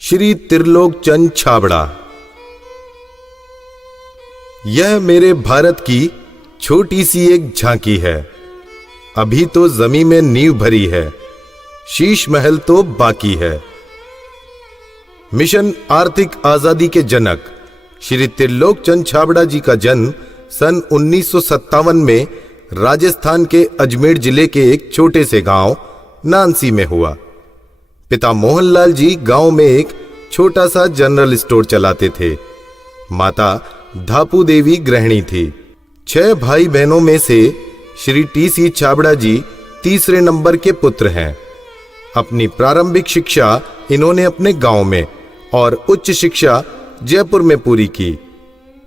श्री त्रिलोक चंद छाबड़ा। यह मेरे भारत की छोटी सी एक झांकी है। अभी तो जमीन में नींव भरी है, शीश महल तो बाकी है। मिशन आर्थिक आजादी के जनक श्री त्रिलोक चंद छाबड़ा जी का जन्म सन 1957 में राजस्थान के अजमेर जिले के एक छोटे से गांव नानसी में हुआ। पिता मोहनलाल जी गांव में एक छोटा सा जनरल स्टोर चलाते थे। माता धापू देवी गृहिणी थी। 6 भाई बहनों में से श्री टी.सी. छाबड़ा जी तीसरे नंबर के पुत्र हैं। अपनी प्रारंभिक शिक्षा इन्होंने अपने गांव में और उच्च शिक्षा जयपुर में पूरी की।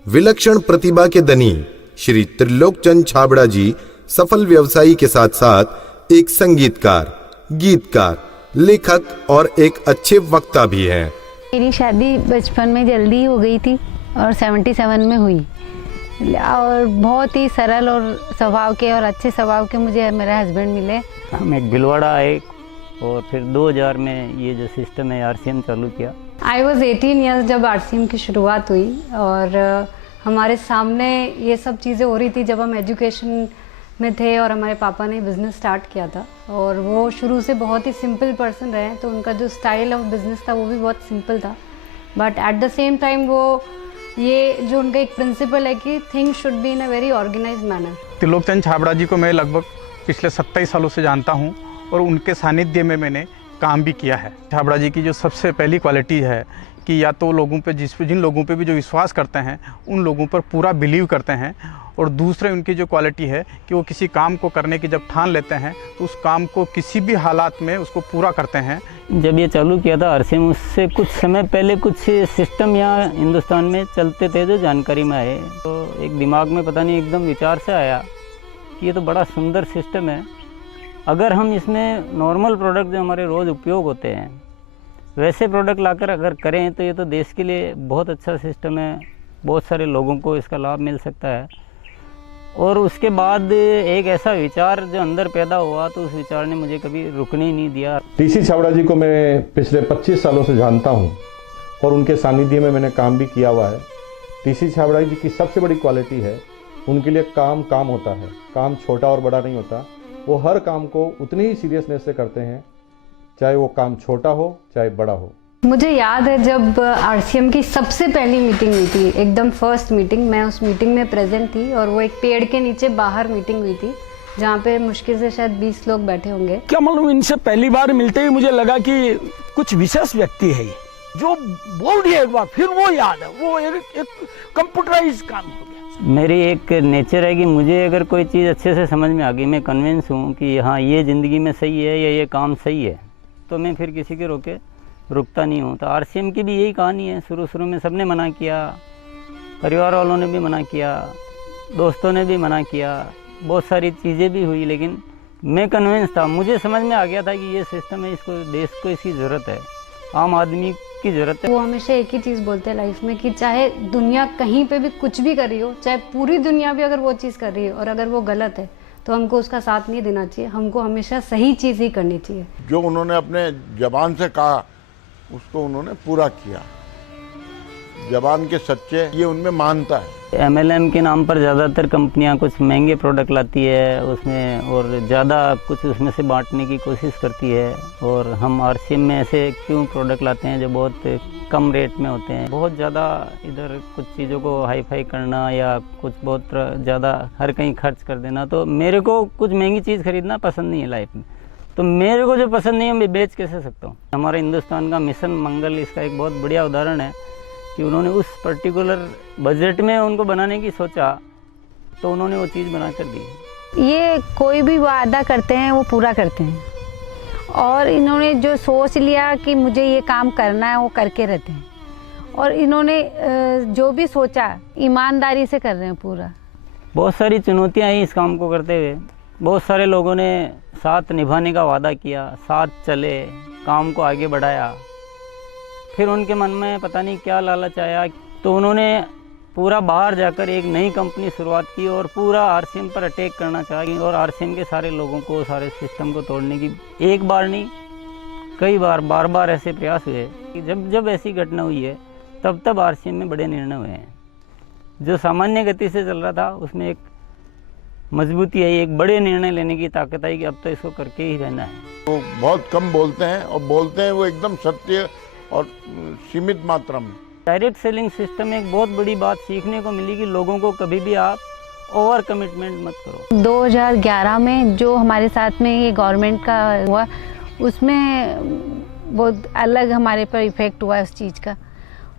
विलक्षण प्रतिभा के धनी श्री त्रिलोक चंद छाबड़ा जी सफल व्यवसायी के साथ साथ एक संगीतकार, गीतकार, लेखक और एक अच्छे वक्ता भी हैं। मेरी शादी बचपन में जल्दी हो गई थी और 77 में हुई और बहुत ही सरल और स्वभाव के और अच्छे स्वभाव के मुझे मेरे हस्बैंड मिले। हम एक भिलवाड़ा आए और फिर 2000 में ये जो सिस्टम है आरसीएम चालू किया। आई वॉज 18 ईयर्स जब आरसीएम की शुरुआत हुई और हमारे सामने ये सब चीज़ें हो रही थी जब हम एजुकेशन में थे और हमारे पापा ने बिज़नेस स्टार्ट किया था और वो शुरू से बहुत ही सिंपल पर्सन रहे, तो उनका जो स्टाइल ऑफ बिज़नेस था वो भी बहुत सिंपल था। But at the same time वो ये जो उनका एक प्रिंसिपल है कि things should be in a very organised manner. Trilok Chand Chhabra ji को मैं लगभग पिछले 27 सालों से जानता हूं और उनके सानिध्य में मैंने काम भी किया है। छाबड़ा जी की जो सबसे पहली क्वालिटी है कि या तो लोगों पे जिन लोगों पे भी जो विश्वास करते हैं उन लोगों पर पूरा बिलीव करते हैं, और दूसरे उनकी जो क्वालिटी है कि वो किसी काम को करने की जब ठान लेते हैं तो उस काम को किसी भी हालात में उसको पूरा करते हैं। जब ये चालू किया था आरसीएम, उससे कुछ समय पहले कुछ सिस्टम यहाँ हिंदुस्तान में चलते थे जो जानकारी में आए, तो एक दिमाग में पता नहीं एकदम विचार से आया कि ये तो बड़ा सुंदर सिस्टम है। अगर हम इसमें नॉर्मल प्रोडक्ट जो हमारे रोज़ उपयोग होते हैं वैसे प्रोडक्ट लाकर अगर करें तो ये तो देश के लिए बहुत अच्छा सिस्टम है, बहुत सारे लोगों को इसका लाभ मिल सकता है। और उसके बाद एक ऐसा विचार जो अंदर पैदा हुआ तो उस विचार ने मुझे कभी रुकने ही नहीं दिया। टी.सी. छाबड़ा जी को मैं पिछले 25 सालों से जानता हूं और उनके सानिध्य में मैंने काम भी किया हुआ है। टी.सी. छाबड़ा जी की सबसे बड़ी क्वालिटी है उनके लिए काम काम होता है। काम छोटा और बड़ा नहीं होता, वो हर काम को उतनी ही सीरियसनेस से करते हैं, चाहे वो काम छोटा हो चाहे बड़ा हो। मुझे याद है जब आरसीएम की सबसे पहली मीटिंग हुई थी, एकदम फर्स्ट मीटिंग, मैं उस मीटिंग में प्रेजेंट थी और वो एक पेड़ के नीचे बाहर मीटिंग हुई थी जहाँ पे मुश्किल से शायद 20 लोग बैठे होंगे। क्या मालूम, इनसे पहली बार मिलते ही मुझे लगा कि कुछ विशेष व्यक्ति है जो बोल दिया एक बार फिर वो याद है, वो एक कंप्यूटराइज काम हो गया। मेरी एक नेचर है कि मुझे अगर कोई चीज़ अच्छे से समझ में आ गई, मैं कन्विंस हूँ कि हाँ ये ज़िंदगी में सही है या ये काम सही है, तो मैं फिर किसी के रोके रुकता नहीं हूँ। तो आरसीएम की भी यही कहानी है। शुरू में सबने मना किया, परिवार वालों ने भी मना किया, दोस्तों ने भी मना किया, बहुत सारी चीज़ें भी हुई, लेकिन मैं कन्विंस था, मुझे समझ में आ गया था कि ये सिस्टम है, इसको देश को इसकी ज़रूरत है, आम आदमी की ज़रूरत है। वो हमेशा एक ही चीज़ बोलते हैं लाइफ में कि चाहे दुनिया कहीं पे भी कुछ भी कर रही हो, चाहे पूरी दुनिया भी अगर वो चीज़ कर रही है और अगर वो गलत है तो हमको उसका साथ नहीं देना चाहिए, हमको हमेशा सही चीज़ ही करनी चाहिए। जो उन्होंने अपने जबान से कहा उसको उन्होंने पूरा किया। जबान के सच्चे ये उनमें मानता है। MLM के नाम पर ज़्यादातर कंपनियां कुछ महंगे प्रोडक्ट लाती है उसमें और ज़्यादा कुछ उसमें से बांटने की कोशिश करती है, और हम आरसीएम में ऐसे क्यों प्रोडक्ट लाते हैं जो बहुत कम रेट में होते हैं। बहुत ज़्यादा इधर कुछ चीज़ों को हाई फाई करना या कुछ बहुत ज़्यादा हर कहीं खर्च कर देना, तो मेरे को कुछ महंगी चीज़ खरीदना पसंद नहीं है लाइफ में। तो मेरे को जो पसंद नहीं है मैं बेच कैसे सकता हूँ। हमारे हिंदुस्तान का मिशन मंगल इसका एक बहुत बढ़िया उदाहरण है कि उन्होंने उस पर्टिकुलर बजट में उनको बनाने की सोचा तो उन्होंने वो चीज़ बना कर दी। ये कोई भी वादा करते हैं वो पूरा करते हैं, और इन्होंने जो सोच लिया कि मुझे ये काम करना है वो करके रहते हैं, और इन्होंने जो भी सोचा ईमानदारी से कर रहे हैं पूरा। बहुत सारी चुनौतियाँ आई इस काम को करते हुए। बहुत सारे लोगों ने साथ निभाने का वादा किया, साथ चले, काम को आगे बढ़ाया, फिर उनके मन में पता नहीं क्या लालच आया तो उन्होंने पूरा बाहर जाकर एक नई कंपनी शुरुआत की और पूरा आरसीएम पर अटैक करना चाहिए और आरसीएम के सारे लोगों को, सारे सिस्टम को तोड़ने की एक बार नहीं कई बार बार ऐसे प्रयास हुए कि जब ऐसी घटना हुई है तब आरसीएम में बड़े निर्णय हुए हैं। जो सामान्य गति से चल रहा था उसमें एक मजबूती आई, एक बड़े निर्णय लेने की ताकत आई कि अब तो इसको करके ही रहना है। वो बहुत कम बोलते हैं और बोलते हैं वो एकदम सत्य और सीमित मात्रा में। डायरेक्ट सेलिंग सिस्टम में एक बहुत बड़ी बात सीखने को मिली कि लोगों को कभी भी आप ओवर कमिटमेंट मत करो। 2011 में जो हमारे साथ में ये गवर्नमेंट का हुआ, उसमें बहुत अलग हमारे पर इफ़ेक्ट हुआ उस चीज़ का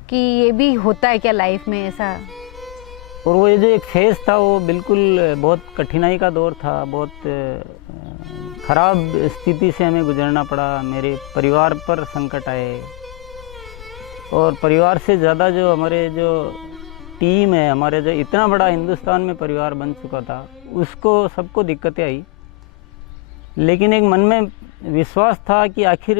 कि ये भी होता है क्या लाइफ में ऐसा। और वो ये जो एक फेज़ था वो बिल्कुल बहुत कठिनाई का दौर था, बहुत ख़राब स्थिति से हमें गुजरना पड़ा। मेरे परिवार पर संकट आए और परिवार से ज़्यादा जो हमारे जो टीम है, हमारे जो इतना बड़ा हिंदुस्तान में परिवार बन चुका था, उसको सबको दिक्कतें आई। लेकिन एक मन में विश्वास था कि आखिर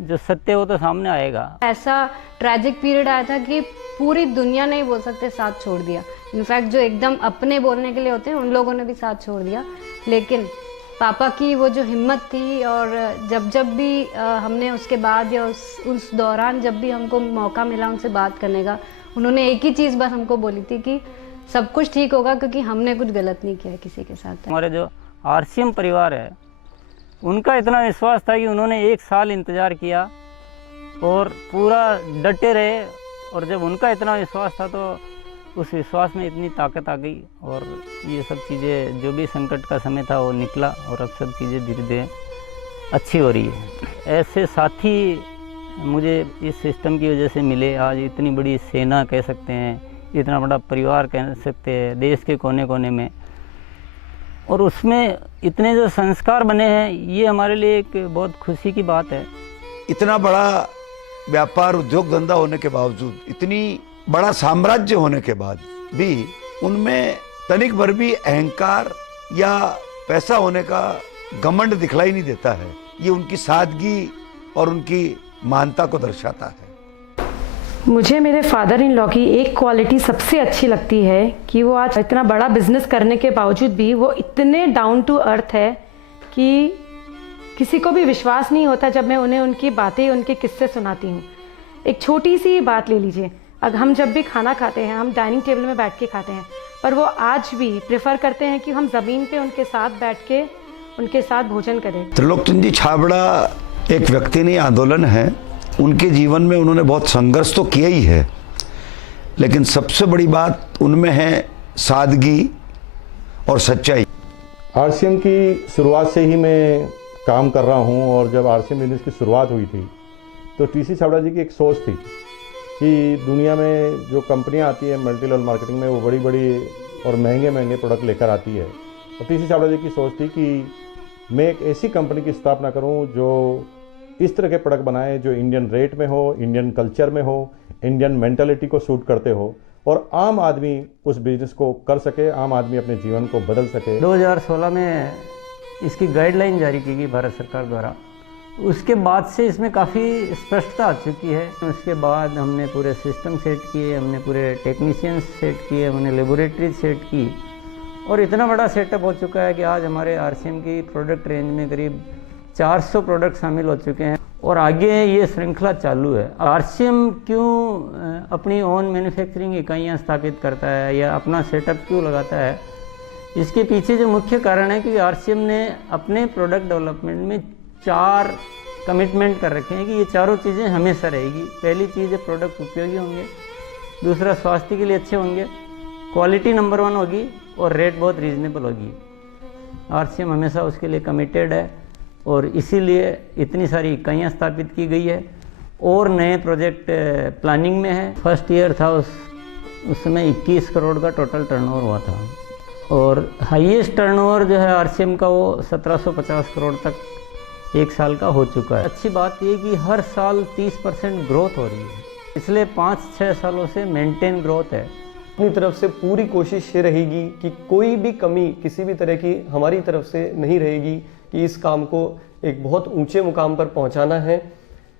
जो सत्य वो तो सामने आएगा। ऐसा ट्रैजिक पीरियड आया था कि पूरी दुनिया ने ही बोल सकते साथ छोड़ दिया। इनफैक्ट जो एकदम अपने बोलने के लिए होते हैं उन लोगों ने भी साथ छोड़ दिया। लेकिन पापा की वो जो हिम्मत थी, और जब भी हमने उसके बाद या उस दौरान जब भी हमको मौका मिला उनसे बात करने का, उन्होंने एक ही चीज़ बस हमको बोली थी कि सब कुछ ठीक होगा क्योंकि हमने कुछ गलत नहीं किया किसी के साथ। हमारे जो आरसीएम परिवार है उनका इतना विश्वास था कि उन्होंने 1 साल इंतज़ार किया और पूरा डटे रहे। और जब उनका इतना विश्वास था तो उस विश्वास में इतनी ताकत आ गई और ये सब चीज़ें, जो भी संकट का समय था वो निकला और अब सब चीज़ें धीरे धीरे अच्छी हो रही है। ऐसे साथी मुझे इस सिस्टम की वजह से मिले। आज इतनी बड़ी सेना कह सकते हैं, इतना बड़ा परिवार कह सकते हैं देश के कोने कोने में, और उसमें इतने जो संस्कार बने हैं, ये हमारे लिए एक बहुत खुशी की बात है। इतना बड़ा व्यापार उद्योग धंधा होने के बावजूद, इतनी बड़ा साम्राज्य होने के बाद भी उनमें तनिक भर भी अहंकार या पैसा होने का घमंड दिखलाई नहीं देता है। ये उनकी सादगी और उनकी मानता को दर्शाता है। मुझे मेरे फादर इन लॉ की एक क्वालिटी सबसे अच्छी लगती है कि वो आज इतना बड़ा बिजनेस करने के बावजूद भी वो इतने डाउन टू अर्थ है कि किसी को भी विश्वास नहीं होता जब मैं उन्हें उनकी बातें, उनके किस्से सुनाती हूँ। एक छोटी सी बात ले लीजिए, अगर हम जब भी खाना खाते हैं हम डाइनिंग टेबल में बैठ के खाते हैं, पर वो आज भी प्रेफर करते हैं कि हम ज़मीन पे उनके साथ बैठ के उनके साथ भोजन करें। त्रिलोकचंद जी छाबड़ा एक व्यक्ति नहीं, आंदोलन है। उनके जीवन में उन्होंने बहुत संघर्ष तो किया ही है, लेकिन सबसे बड़ी बात उनमें है सादगी और सच्चाई। आरसीएम की शुरुआत से ही मैं काम कर रहा हूं, और जब आरसीएम बिजनेस की शुरुआत हुई थी तो टीसी छाबड़ा जी की एक सोच थी कि दुनिया में जो कंपनियां आती है मल्टी लेवल मार्केटिंग में, वो बड़ी बड़ी और महंगे महंगे प्रोडक्ट लेकर आती है। और टीसी छाबड़ा जी की सोच थी कि मैं एक ऐसी कंपनी की स्थापना करूं जो इस तरह के प्रोडक्ट बनाए जो इंडियन रेट में हो, इंडियन कल्चर में हो, इंडियन मेंटालिटी को सूट करते हो, और आम आदमी उस बिजनेस को कर सके, आम आदमी अपने जीवन को बदल सके। 2016 में इसकी गाइडलाइन जारी की गई भारत सरकार द्वारा। उसके बाद से इसमें काफ़ी स्पष्टता आ चुकी है। उसके बाद हमने पूरे सिस्टम सेट किए, हमने पूरे टेक्नीशियंस सेट किए, हमने लेबोरेटरी सेट की, और इतना बड़ा सेटअप हो चुका है कि आज हमारे आरसीएम की प्रोडक्ट रेंज में करीब 400 प्रोडक्ट शामिल हो चुके हैं और आगे ये श्रृंखला चालू है। आरसीएम क्यों अपनी ओन मैन्युफैक्चरिंग इकाइयाँ स्थापित करता है या अपना सेटअप क्यों लगाता है, इसके पीछे जो मुख्य कारण है कि आरसीएम ने अपने प्रोडक्ट डेवलपमेंट में 4 कमिटमेंट कर रखे हैं कि ये चारों चीज़ें हमेशा रहेगी। पहली चीज़ है प्रोडक्ट उपयोगी होंगे, दूसरा स्वास्थ्य के लिए अच्छे होंगे, क्वालिटी नंबर 1 होगी और रेट बहुत रीजनेबल होगी। आरसीएम हमेशा उसके लिए कमिटेड है और इसीलिए इतनी सारी इकाइयाँ स्थापित की गई है और नए प्रोजेक्ट प्लानिंग में है। फर्स्ट ईयर था उस समय 21 करोड़ का टोटल टर्नओवर हुआ था और हाईएस्ट टर्नओवर जो है आरसीएम का वो 1750 करोड़ तक एक साल का हो चुका है। अच्छी बात ये कि हर साल 30% ग्रोथ हो रही है, पिछले 5-6 सालों से मेंटेन ग्रोथ है। अपनी तरफ से पूरी कोशिश ये रहेगी कि कोई भी कमी किसी भी तरह की हमारी तरफ से नहीं रहेगी कि इस काम को एक बहुत ऊंचे मुकाम पर पहुंचाना है।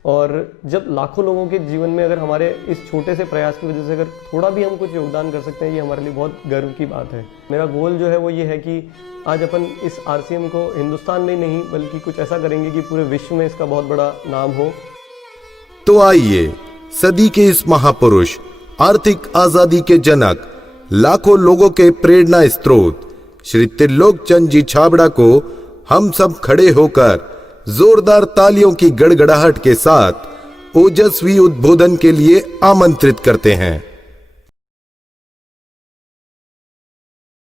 और जब लाखों लोगों के जीवन में अगर हमारे इस छोटे से प्रयास की वजह से अगर थोड़ा भी हम कुछ योगदान कर सकते हैं, ये हमारे लिए बहुत गर्व की बात है। मेरा गोल जो है वो ये है कि आज अपन इस RCM को हिंदुस्तान में ही नहीं बल्कि कुछ ऐसा करेंगे कि पूरे विश्व में इसका बहुत बड़ा नाम हो। तो आइए सदी के इस महापुरुष, आर्थिक आजादी के जनक, लाखों लोगों के प्रेरणा स्रोत श्री त्रिलोक चंद जी छाबड़ा को हम सब खड़े होकर जोरदार तालियों की गड़गड़ाहट के साथ ओजस्वी उद्बोधन के लिए आमंत्रित करते हैं।